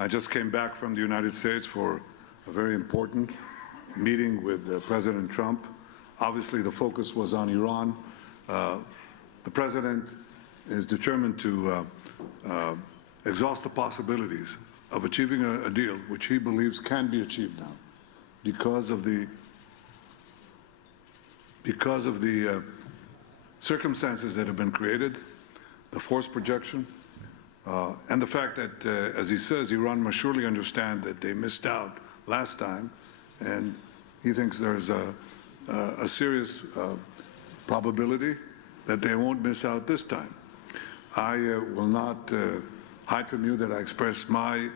I just came back from the United States for a very important meeting with President Trump. Obviously, the focus was on Iran. The President is determined to exhaust the possibilities of achieving a deal which he believes can be achieved now because of the circumstances that have been created, the force projection, and the fact that, as he says, Iran must surely understand that they missed out last time, and he thinks there's a serious probability that they won't miss out this time. I will not hide from you that I expressed my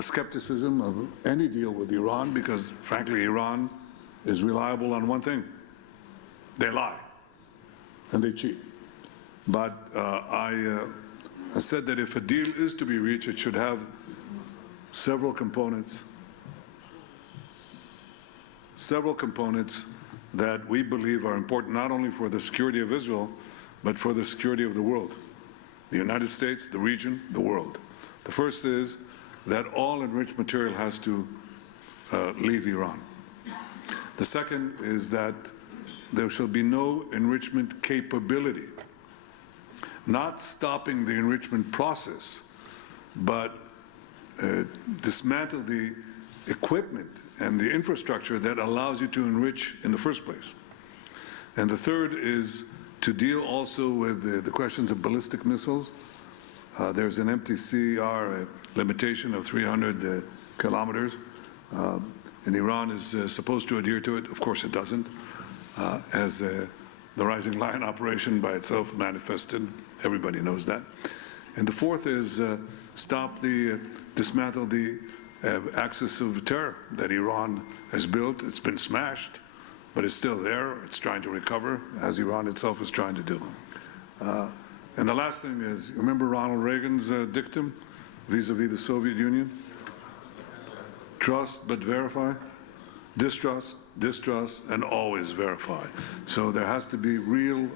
skepticism of any deal with Iran because, frankly, Iran is reliable on one thing. They lie and they cheat. But I said that if a deal is to be reached, it should have several components that we believe are important not only for the security of Israel, but for the security of the world. The United States, the region, the world. The first is that all enriched material has to leave Iran. The second is that there shall be no enrichment capability, not stopping the enrichment process, but dismantle the equipment and the infrastructure that allows you to enrich in the first place. And the third is to deal also with the questions of ballistic missiles. There's an MTCR limitation of 300 kilometers, and Iran is supposed to adhere to it. Of course it doesn't, as the Rising Lion operation by itself manifested. Everybody knows that. And the fourth is dismantle the axis of terror that Iran has built. It's been smashed, but it's still there. It's trying to recover, as Iran itself is trying to do. And the last thing is, remember Ronald Reagan's dictum vis-a-vis the Soviet Union? Trust but verify. Distrust, distrust, and always verify. So there has to be real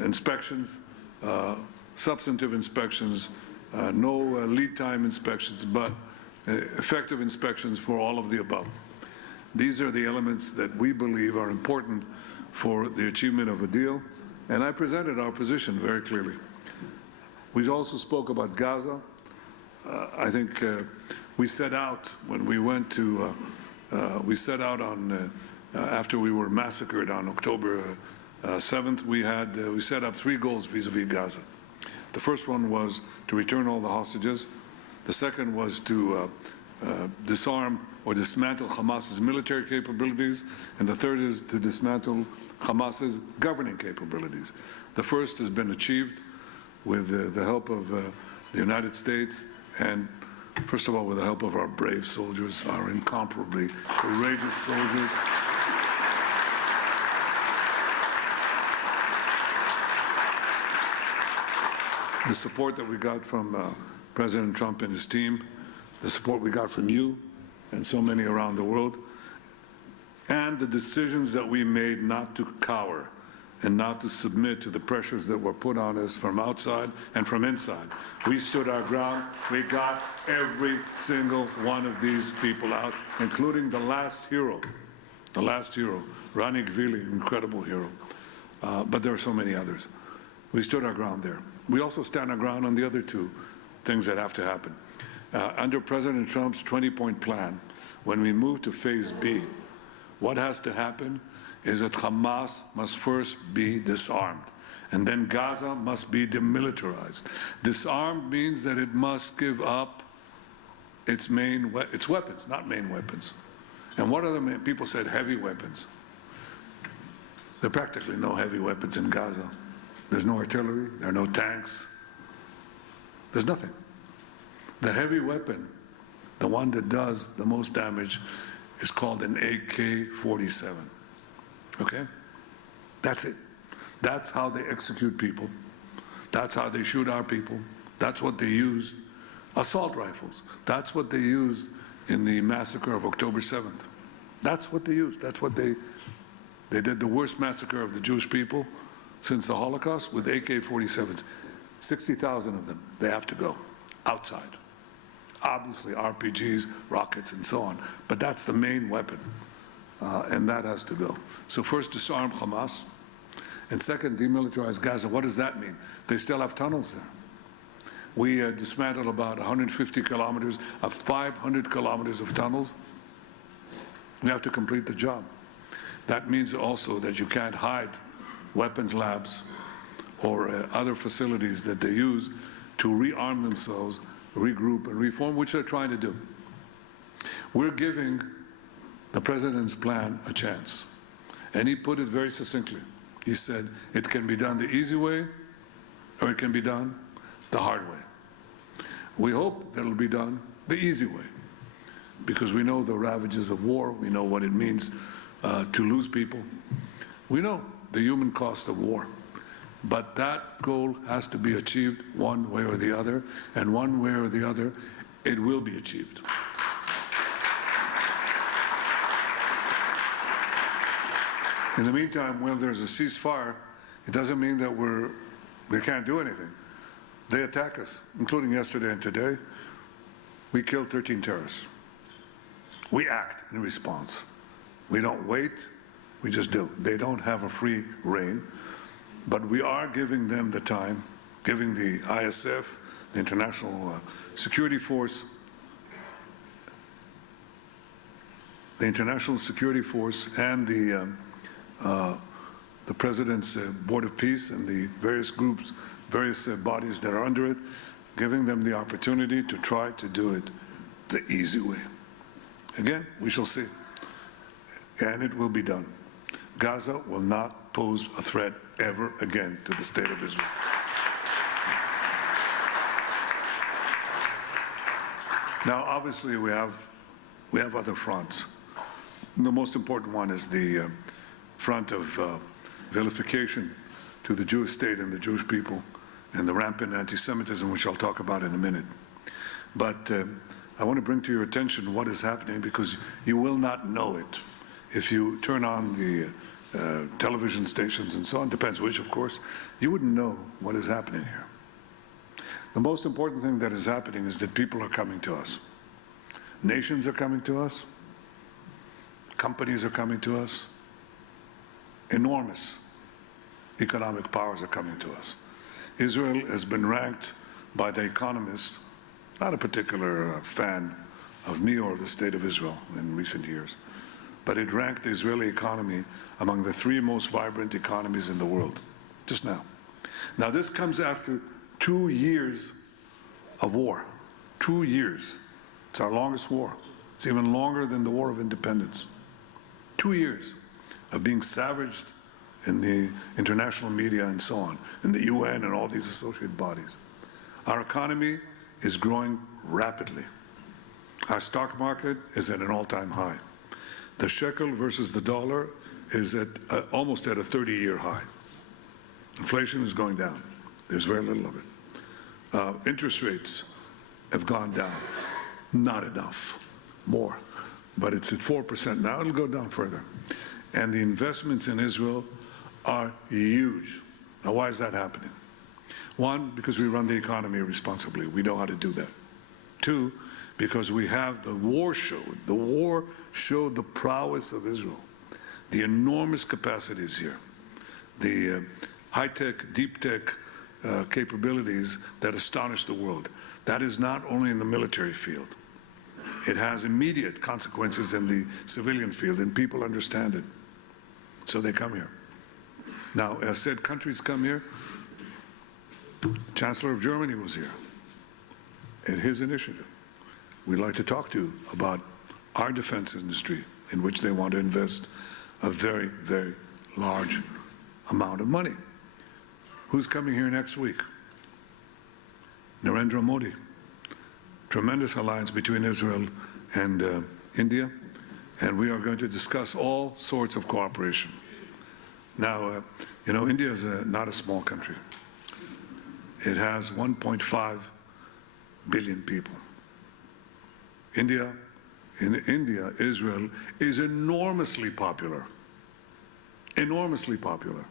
inspections, substantive inspections, no lead time inspections, but effective inspections for all of the above. These are the elements that we believe are important for the achievement of a deal, and I presented our position very clearly. We also spoke about Gaza. I think we set out when we went to after we were massacred on October 7th, we set up three goals vis-a-vis Gaza. The first one was to return all the hostages. The second was to disarm or dismantle Hamas's military capabilities. And the third is to dismantle Hamas's governing capabilities. The first has been achieved with the help of the United States and, first of all, with the help of our brave soldiers, our incomparably courageous soldiers. The support that we got from President Trump and his team, the support we got from you and so many around the world, and the decisions that we made not to cower and not to submit to the pressures that were put on us from outside and from inside. We stood our ground. We got every single one of these people out, including the last hero, Rani Gvili, incredible hero. But there are so many others. We stood our ground there. We also stand our ground on the other two things that have to happen. Under President Trump's 20-point plan, when we move to Phase B, what has to happen is that Hamas must first be disarmed, and then Gaza must be demilitarized. Disarmed means that it must give up its weapons, not main weapons. And what are the main? People said heavy weapons. There are practically no heavy weapons in Gaza. There's no artillery, there are no tanks. There's nothing. The heavy weapon, the one that does the most damage, is called an AK-47. Okay? That's it. That's how they execute people. That's how they shoot our people. That's what they use. Assault rifles. That's what they used in the massacre of October 7th. That's what they used. That's what they did the worst massacre of the Jewish people since the Holocaust with AK-47s. 60,000 of them. They have to go outside. obviously RPGs, rockets, and so on. But that's the main weapon, and that has to go. So first, disarm Hamas, and second, demilitarize Gaza. What does that mean? They still have tunnels there. We dismantled about 150 kilometers of 500 kilometers of tunnels. We have to complete the job. That means also that you can't hide weapons labs or other facilities that they use to rearm themselves, regroup and reform, which they're trying to do. We're giving the President's plan a chance. And he put it very succinctly. He said, it can be done the easy way, or it can be done the hard way. We hope that it'll be done the easy way, because we know the ravages of war, we know what it means to lose people. We know the human cost of war. But that goal has to be achieved one way or the other, and one way or the other, it will be achieved. In the meantime, when there's a ceasefire, it doesn't mean that we can't do anything. They attack us, including yesterday and today. We killed 13 terrorists. We act in response. We don't wait, we just do. They don't have a free rein, but we are giving them the time, giving the ISF, the International Security Force, and the President's Board of Peace and the various groups, various bodies that are under it, giving them the opportunity to try to do it the easy way. Again, we shall see. And it will be done. Gaza will not pose a threat ever again to the State of Israel. Now, obviously, we have other fronts. The most important one is the front of vilification to the Jewish state and the Jewish people, and the rampant antisemitism, which I'll talk about in a minute. But I want to bring to your attention what is happening, because you will not know it if you turn on the television stations and so on, depends which, of course, you wouldn't know what is happening here. The most important thing that is happening is that people are coming to us. Nations are coming to us. Companies are coming to us. Enormous economic powers are coming to us. Israel has been ranked by The Economist, not a particular fan of me or of the State of Israel in recent years, but it ranked the Israeli economy among the 3 most vibrant economies in the world, just now. Now, this comes after 2 years of war. 2 years. It's our longest war. It's even longer than the War of Independence. 2 years of being savaged in the international media and so on, in the UN and all these associated bodies. Our economy is growing rapidly. Our stock market is at an all-time high. The shekel versus the dollar is at almost at a 30-year high. Inflation is going down. There's very little of it. Interest rates have gone down. Not enough. More. But it's at 4% now. It'll go down further. And the investments in Israel are huge. Now, why is that happening? 1, because we run the economy responsibly. We know how to do that. 2, because we have the war showed the prowess of Israel, the enormous capacities here, the high-tech, deep-tech capabilities that astonish the world. That is not only in the military field. It has immediate consequences in the civilian field, and people understand it. So they come here. Now, as said, countries come here. Chancellor of Germany was here at his initiative. We'd like to talk to you about our defense industry, in which they want to invest a very, very large amount of money. Who's coming here next week? Narendra Modi. Tremendous alliance between Israel and India, and we are going to discuss all sorts of cooperation. Now, you know, India is not a small country. It has 1.5 billion people. In India, Israel is enormously popular. Enormously popular.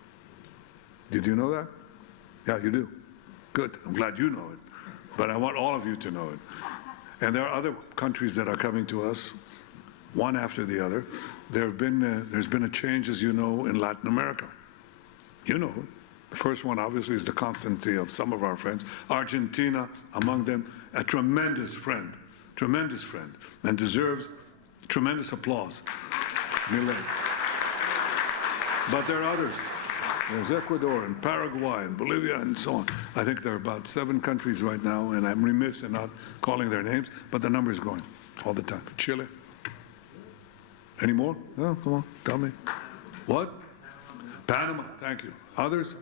Did you know that? Yeah, you do. Good. I'm glad you know it. But I want all of you to know it. And there are other countries that are coming to us, one after the other. There's been a change, as you know, in Latin America. You know, the first one obviously is the constancy of some of our friends. Argentina, among them, a tremendous friend, and deserves tremendous applause. Milei. But there are others. There's Ecuador and Paraguay and Bolivia and so on. I think there are about 7 countries right now, and I'm remiss in not calling their names, but the number is growing all the time. Chile. Any more? No, come on, tell me. What? Panama, thank you. Others?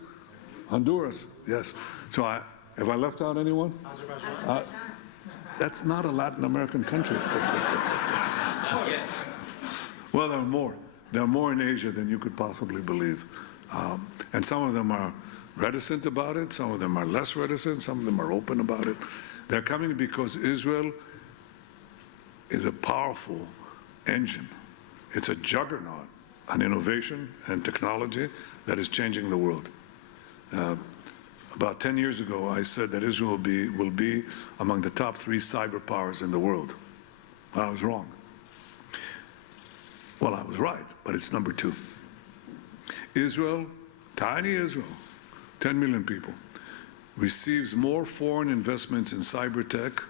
Honduras, yes. So have I left out anyone? Azerbaijan. That's not a Latin American country. Well, there are more. There are more in Asia than you could possibly believe. And some of them are reticent about it, some of them are less reticent, some of them are open about it. They're coming because Israel is a powerful engine. It's a juggernaut on innovation and technology that is changing the world. About 10 years ago, I said that Israel will be among the top 3 cyber powers in the world. I was wrong. Well, I was right, but it's number 2. Israel, tiny Israel, 10 million people, receives more foreign investments in cyber tech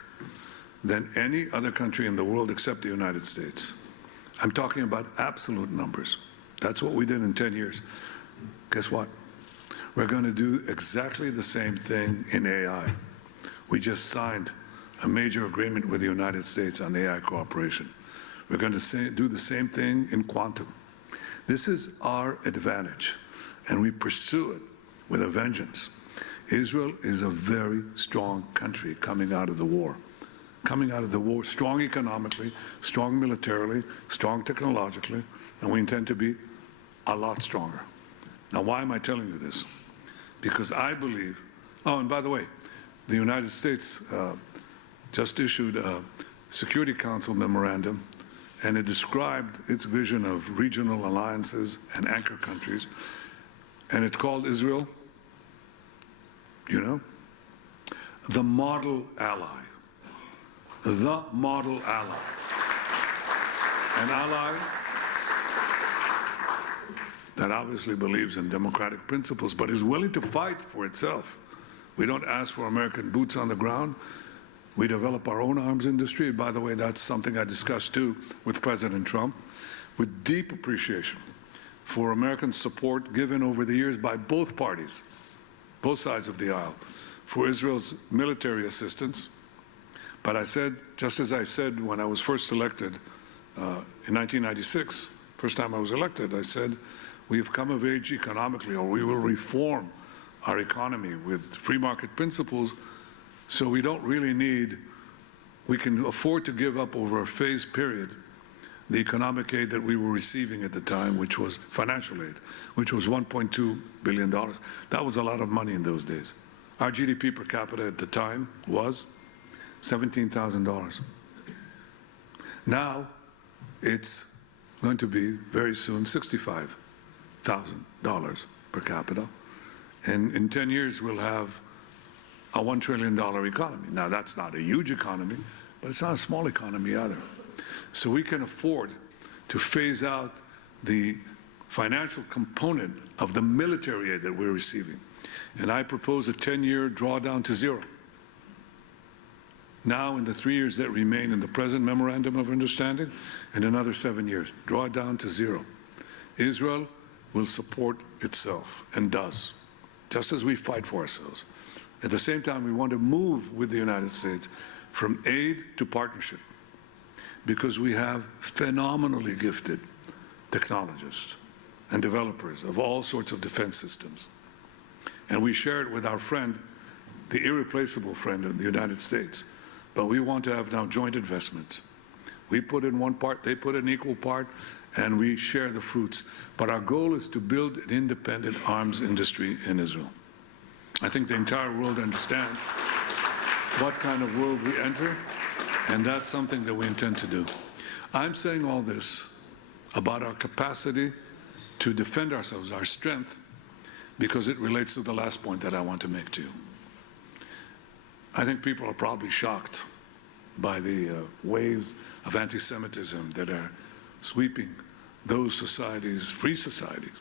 than any other country in the world except the United States. I'm talking about absolute numbers. That's what we did in 10 years. Guess what? We're going to do exactly the same thing in AI. We just signed a major agreement with the United States on AI cooperation. We're going to do the same thing in quantum. This is our advantage, and we pursue it with a vengeance. Israel is a very strong country coming out of the war. Coming out of the war, strong economically, strong militarily, strong technologically, and we intend to be a lot stronger. Now, why am I telling you this? Because I believe, oh, and by the way, the United States just issued a Security Council memorandum, and it described its vision of regional alliances and anchor countries, and it called Israel, you know, the model ally. The model ally. An ally that obviously believes in democratic principles, but is willing to fight for itself. We don't ask for American boots on the ground. We develop our own arms industry. By the way, that's something I discussed too with President Trump, with deep appreciation for American support given over the years by both parties, both sides of the aisle, for Israel's military assistance. But I said, just as I said when I was first elected in 1996, first time I was elected, I said, we have come of age economically, or we will reform our economy with free market principles, so we don't really need, we can afford to give up over a phased period the economic aid that we were receiving at the time, which was financial aid, which was $1.2 billion. That was a lot of money in those days. Our GDP per capita at the time was $17,000. Now it's going to be very soon $65,000 per capita. And in 10 years, we'll have a $1 trillion economy. Now, that's not a huge economy, but it's not a small economy either. So we can afford to phase out the financial component of the military aid that we're receiving. And I propose a 10-year drawdown to zero. Now, in the 3 years that remain in the present Memorandum of Understanding, and another 7 years, draw it down to zero. Israel will support itself, and does, just as we fight for ourselves. At the same time, we want to move with the United States from aid to partnership, because we have phenomenally gifted technologists and developers of all sorts of defense systems. And we share it with our friend, the irreplaceable friend of the United States. But we want to have now joint investments. We put in one part, they put in an equal part, and we share the fruits. But our goal is to build an independent arms industry in Israel. I think the entire world understands what kind of world we enter, and that's something that we intend to do. I'm saying all this about our capacity to defend ourselves, our strength, because it relates to the last point that I want to make to you. I think people are probably shocked by the waves of anti-Semitism that are sweeping those societies, free societies,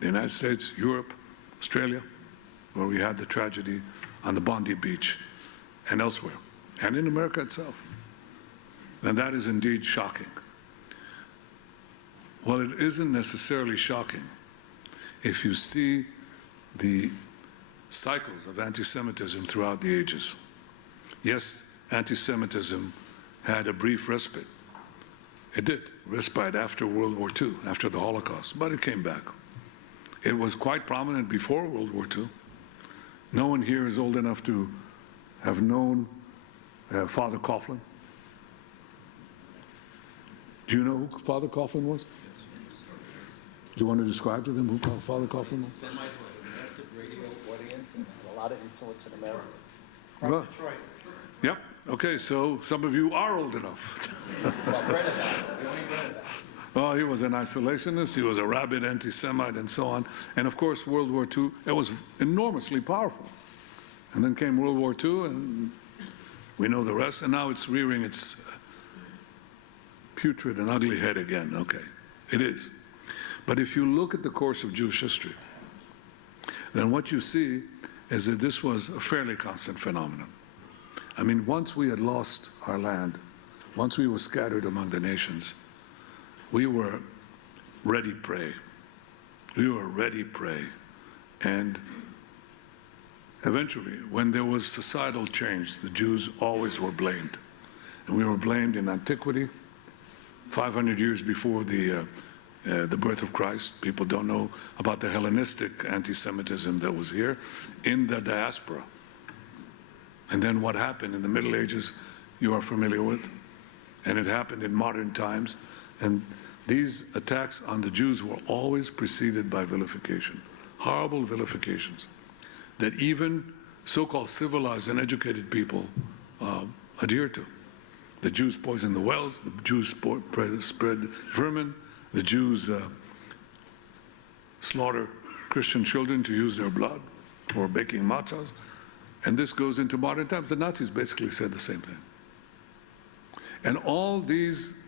the United States, Europe, Australia, where we had the tragedy on the Bondi Beach and elsewhere, and in America itself. And that is indeed shocking. Well, it isn't necessarily shocking if you see the cycles of anti-Semitism throughout the ages. Yes, anti-Semitism had a brief respite. It did, respite after World War II, after the Holocaust, but it came back. It was quite prominent before World War II. No one here is old enough to have known Father Coughlin. Do you know who Father Coughlin was? Do you want to describe to them who Father Coughlin was? Semite with a massive radio audience and had a lot of influence in America. Well, Detroit. yep. Okay, so some of you are old enough. Well, read about it. We only read about it. Well, he was an isolationist, he was a rabid anti-Semite and so on. And of course, World War II, it was enormously powerful. And then came World War II, and we know the rest. And now it's rearing its putrid and ugly head again. Okay, it is. But if you look at the course of Jewish history, then what you see is that this was a fairly constant phenomenon. I mean, once we had lost our land, once we were scattered among the nations, we were ready prey. We were ready prey. And eventually, when there was societal change, the Jews always were blamed. And we were blamed in antiquity, 500 years before the birth of Christ. People don't know about the Hellenistic anti-Semitism that was here in the diaspora. And then what happened in the Middle Ages, you are familiar with. And it happened in modern times. And these attacks on the Jews were always preceded by vilification, horrible vilifications that even so-called civilized and educated people adhere to. The Jews poisoned the wells, the Jews spread vermin, the Jews slaughter Christian children to use their blood for baking matzahs. And this goes into modern times. The Nazis basically said the same thing. And all these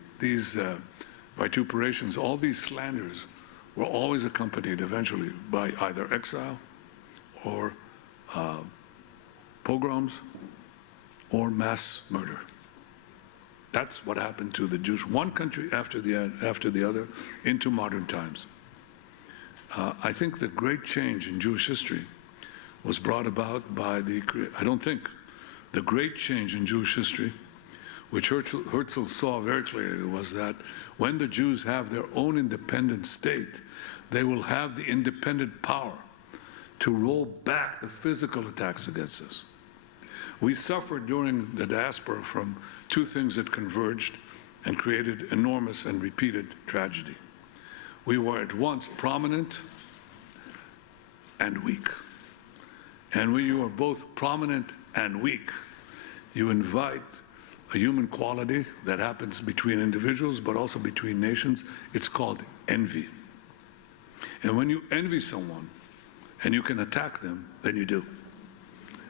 vituperations, all these slanders were always accompanied eventually by either exile or pogroms or mass murder. That's what happened to the Jews, one country after the other, into modern times. I think the great change in Jewish history was brought about by the great change in Jewish history, which Herzl saw very clearly, was that when the Jews have their own independent state, they will have the independent power to roll back the physical attacks against us. We suffered during the diaspora from two things that converged and created enormous and repeated tragedy. We were at once prominent and weak. And when you are both prominent and weak, you invite a human quality that happens between individuals, but also between nations. It's called envy. And when you envy someone and you can attack them, then you do.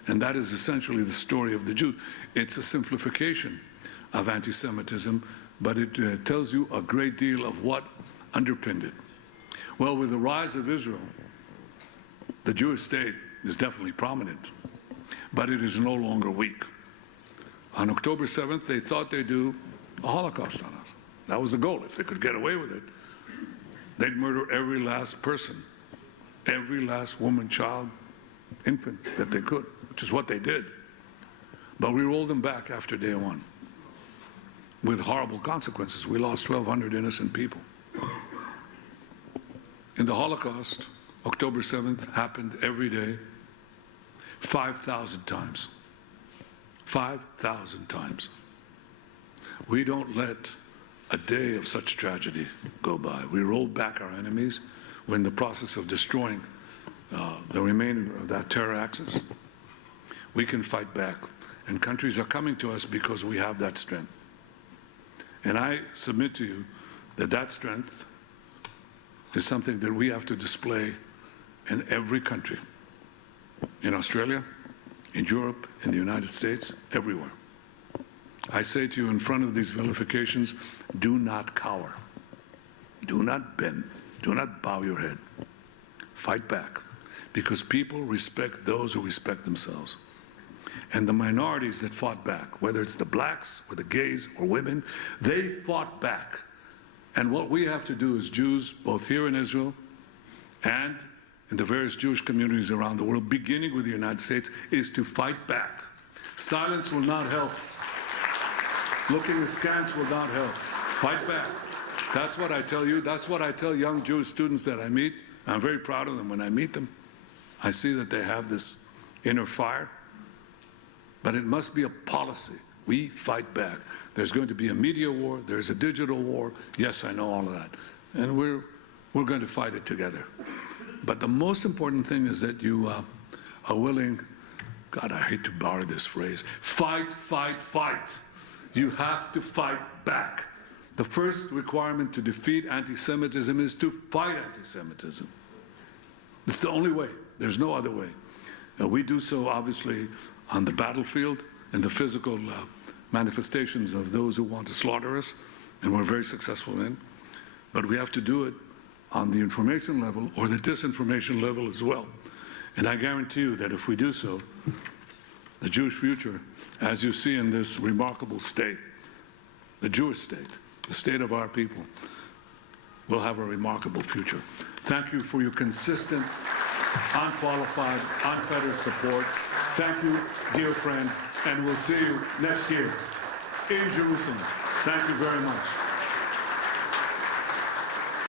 And that is essentially the story of the Jews. It's a simplification of anti-Semitism, but it tells you a great deal of what underpinned it. Well, with the rise of Israel, the Jewish state is definitely prominent, but it is no longer weak. On October 7th, they thought they'd do a Holocaust on us. That was the goal. If they could get away with it, they'd murder every last person, every last woman, child, infant that they could, which is what they did. But we rolled them back after day one with horrible consequences. We lost 1,200 innocent people. In the Holocaust, October 7th happened every day, 5,000 times. 5,000 times. We don't let a day of such tragedy go by. We rolled back our enemies. We're in the process of destroying the remainder of that terror axis. We can fight back. And countries are coming to us because we have that strength. And I submit to you that that strength is something that we have to display in every country. In Australia, in Europe, in the United States, everywhere. I say to you in front of these vilifications, do not cower. Do not bend. Do not bow your head. Fight back, because people respect those who respect themselves. And the minorities that fought back, whether it's the blacks or the gays or women, they fought back. And what we have to do as Jews, both here in Israel and in the various Jewish communities around the world, beginning with the United States, is to fight back. Silence will not help. Looking askance will not help. Fight back. That's what I tell you. That's what I tell young Jewish students that I meet. I'm very proud of them when I meet them. I see that they have this inner fire. But it must be a policy. We fight back. There's going to be a media war. There's a digital war. Yes, I know all of that. And we're going to fight it together. But the most important thing is that you are willing, God, I hate to borrow this phrase, fight, fight, fight. You have to fight back. The first requirement to defeat anti-Semitism is to fight anti-Semitism. It's the only way. There's no other way. We do so, obviously, on the battlefield and the physical manifestations of those who want to slaughter us, and we're very successful in. But we have to do it on the information level or the disinformation level as well. And I guarantee you that if we do so, the Jewish future, as you see in this remarkable state, the Jewish state, the state of our people, will have a remarkable future. Thank you for your consistent, unqualified, unfettered support. Thank you, dear friends, and we'll see you next year in Jerusalem. Thank you very much.